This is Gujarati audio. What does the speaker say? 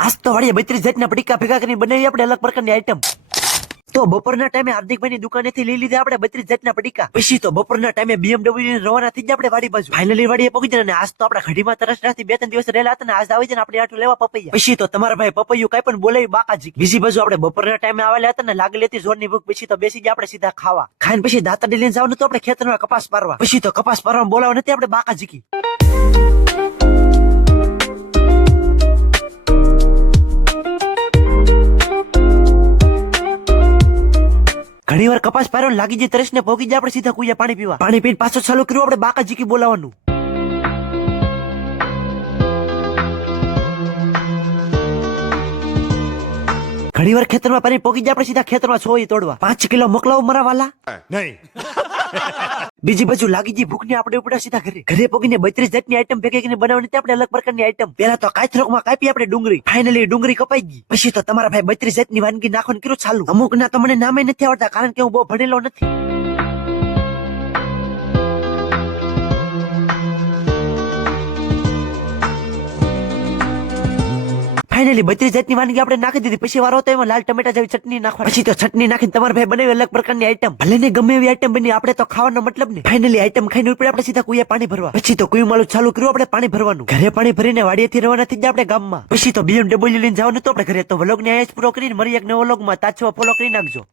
આજ તો વાળી 32 જાતના પડીકા ભેગા કરીને બનાવી આપણે અલગ પ્રકારની આઈટમ. તો બપોરના ટાઈમે હાર્દિકભાઈ ની દુકાનેથી લઈ લીધા આપણે 32 જાતના પડીકા. પછી તો બપોરના ટાઈમે BMW ની રવાના થઈ ગયા આપણે વાડી બાજુ. ફાઇનલી વાડીએ પહોંચી ગયા અને આજ તો આપણા ઘડીમાં તરસ રાતી 2-3 દિવસ રહેલા હતા ને આજ આવી જાય આપણે આટલું લેવા પપૈયા. પછી તો તમારા ભાઈ પપૈયું કઈ પણ બોલાવી બાકાજી. બીજી બાજુ આપણે બપોરના ટાઈમે આવેલા હતા ને લાગેલી હતી જોરની ભૂખ. પછી તો બેસી ગયા આપણે સીધા ખાવા. ખાઈને પછી દાંતડી લઈને જવાનું તો આપણે ખેતરમાં કપાસ પારવા. પછી તો કપાસ પારવા બોલાવા નથી આપણે બાકાજી. ઘણી વાર કપાસ પારવા લાગી જાય તરસ ને ભોગી જાય આપણે સીધા કુયા પાણી પીવા. પાણી પીને પાછો ચાલુ કર્યું આપણે બાકાજી બોલાવાનું. ઘણી વાર ખેતરમાં પાણી પોગી જાય આપણે સીધા ખેતરમાં છોઈ તોડવા. 5 કિલો મોકલાવો મારા વાલા. નહીં. બીજી બાજુ લાગી ગઈ ભૂખ ને આપણે ઉપડા સીધા ઘરે પોગીને 32 જાતની આઈટમ ભેગી કરીને બનાવવાની આપણે અલગ પ્રકારની આઈટમ. પેલા તો કાચરોકમાં કાપી આપણે ડુંગળી. ફાઇનલી ડુંગળી કપાઈ ગઈ. પછી તો તમારા ભાઈ 32 જાતની વાનગી નાખવાનું કર્યું ચાલુ. અમુક ના તો મને નામે નથી આવડતા કારણ કે હું બહુ ભણેલો નથી. ફાઇનલી 32 જાતની વાનગી આપણે નાખી દીધી. પછી વારો તો એમાં લાલ ટમેટા જેવી ચટણી નાખવા. પછી તો ચટણી નાખીને તમારા ભાઈ બનાવી અલગ પ્રકારની આઈટમ. ભલે ને ગમે એવી આઈટમ બની આપણે તો ખાવાનો મતલબ ને. ફાઇનલી આઈટમ ખાઈને ઉપર આપણે સીધા કુયા પાણી ભરવા. પછી તો કુયું માલું ચાલુ કર્યું આપણે પાણી ભરવાનું. ઘરે પાણી ભરીને વાડીએથી રવાના થઈ જાય આપણે ગામમાં. પછી તો BMW લઈને જવાનું તો આપણે ઘરે. તો વ્લોગ ને અહીંયા જ પૂરો કરીને મળી એક નવો વ્લોગમાં. તાછો ફોલો કરી નાખજો.